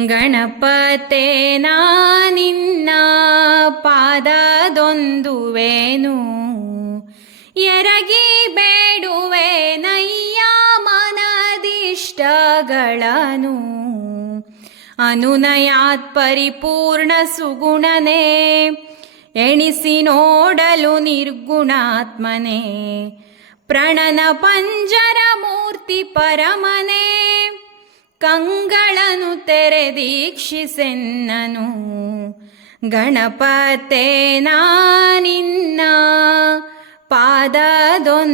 ಗಣಪತೆ ನಿನ್ನ ಪಾದದೊಂದುವೇನು. ಎರಗಿ ಬೇಡುವೆ ನಯ್ಯ ಮನದಿಷ್ಟಗಳನು. ಅನುನಯಾತ್ ಪರಿಪೂರ್ಣ ಸುಗುಣನೇ. ಎಣಿಸಿ ನೋಡಲು ನಿರ್ಗುಣಾತ್ಮನೇ. ಪ್ರಣನ ಪಂಜರ ಮೂರ್ತಿ ಪರಮನೇ. ಕಂಗಳನು ತೆರೆದೀಕ್ಷಿಸೆನ್ನನು ಗಣಪತೆ ನಿನ್ನ ಪಾದದೊಂದುವೇನು.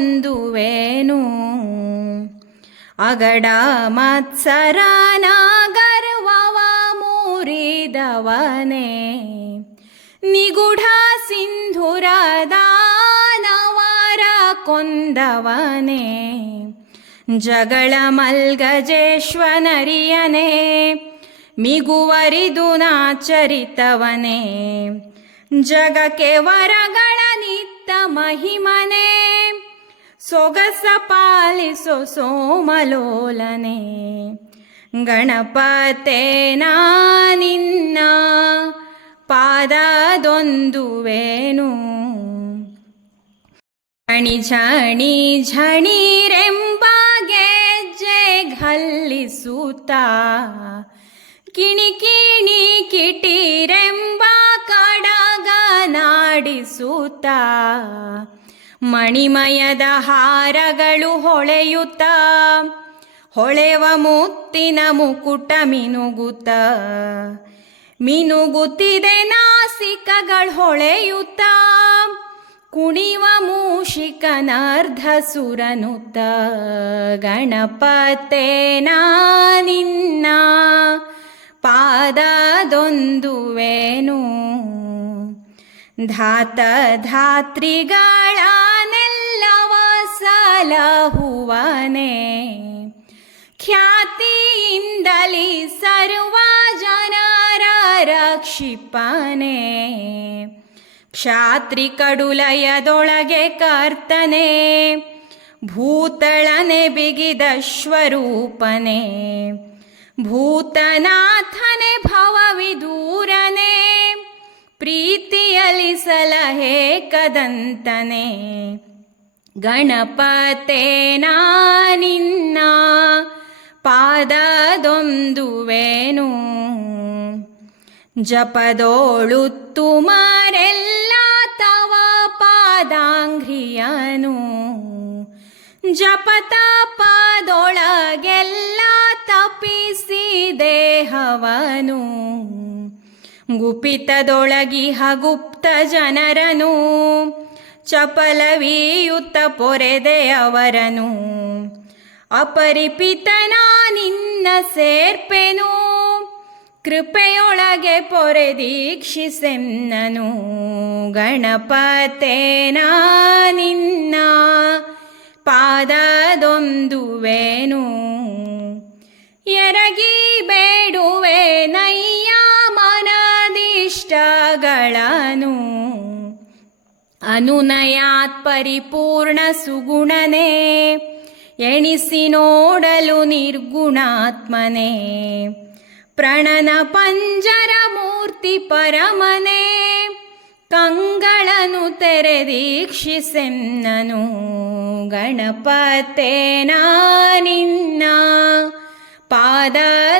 ಅಗಡ ಮತ್ಸರನ ಗರ್ವವ ಮುರಿದವನೇ. ನಿಗೂಢ ಸಿಂಧುರ ದಾನವರ ಕೊಂದವನೇ. ಜಗಳ ಮಲ್ಗಜೇಶ್ವನರಿಯನೇ, ಮಿಗುವರಿದು ನಾಚರಿತವನೇ. ಜಗಕ್ಕೆ ವರಗಳ ನಿತ್ತ ಮಹಿಮನೆ, ಸೊಗಸ ಪಾಲಿಸೋ ಸೋಮಲೋಲನೆ. ಗಣಪತೆ ನಿನ್ನ ಪಾದದೊಂದುವೇನು? ಝಣಿ ಝಣಿ ಝಣಿರೆಂಬ ಗೆಜ್ಜೆ ಕಿಣಿಕಿಣಿ ಕಿಣಿ ಕಿಣಿ ಕಿಟಿರೆಂಬ ಕಡಗ ನಾಡಿಸುತ್ತ ಮಣಿಮಯದ ಹಾರಗಳು ಹೊಳೆಯುತ್ತ? ಹೊಳೆವ ಮುತ್ತಿನ ಮುಕುಟ ಮಿನುಗುತ್ತ? ಮಿನುಗುತ್ತಿದೆ ನಾಸಿಕಗಳು ಹೊಳೆಯುತ್ತ? ಕುಣಿವ ಮೂಷಿಕನರ್ಧ ಸುರನುತ ಗಣಪತೆ ನಿನ್ನ ಪಾದದೊಂದುವೇನು? ಧಾತ ಧಾತ್ರಿಗಳನೆಲ್ಲವ ಸಲಹುವನೆ ಖ್ಯಾತಿಯಿಂದಲಿ ಸರ್ವ ಜನರ ರಕ್ಷಿಪನೆ. ಕ್ಷಾತ್ರಿ ಕಡುಲಯದೊಳಗೆ ಕರ್ತನೆ, ಭೂತಳನೆ ಬಿಗಿದ ಸ್ವರೂಪನೆ, ಭೂತನಾಥನೆ ಭವವಿದೂರನೆ ಪ್ರೀತಿಯಲಿ ಸಲಹೆ ಕದಂತನೆ. ಗಣಪತೆ ನಿನ್ನ ಪಾದದೊಂದುವೇನು, ಜಪದೋಳು ತುಮಾರೆಲ್ಲ ತವ ಪಾದಾಂಘ್ರಿಯನು. ಜಪತ ಪಾದೊಳಗೆಲ್ಲ ತಪಿಸಿ ದೇಹವನು. ಗುಪಿತದೊಳಗಿ ಗುಪ್ತ ಜನರನು. ಚಪಲವೀಯುತ್ತ ಪೊರೆದೆ ಅವರನು. ಅಪರಿಪಿತನ ನಿನ್ನ ಸೇರ್ಪೆನು. ಕೃಪೆಯೊಳಗೆ ಪೊರೆದೀಕ್ಷಿಸೆನ್ನನು ಗಣಪತೆ ನಿನ್ನ ಪಾದದೊಂದುವೇನು. ಎರಗಿ ಬೇಡುವೆ ನಯ್ಯ ಮನದಿಷ್ಟಗಳನು ಅನುನಯಾತ್ ಪರಿಪೂರ್ಣ ಸುಗುಣನೇ. ಎಣಿಸಿ ನೋಡಲು ನಿರ್ಗುಣಾತ್ಮನೇ. ಪ್ರಣನ ಪಂಜರ ಮೂರ್ತಿ ಪರಮನೇ ಕಂಗಳನು ತೆರೆದೀಕ್ಷಿಸೆನ್ನನು ಗಣಪತೆ ನಿನ್ನ ಪಾದದೊಂದುವೇನು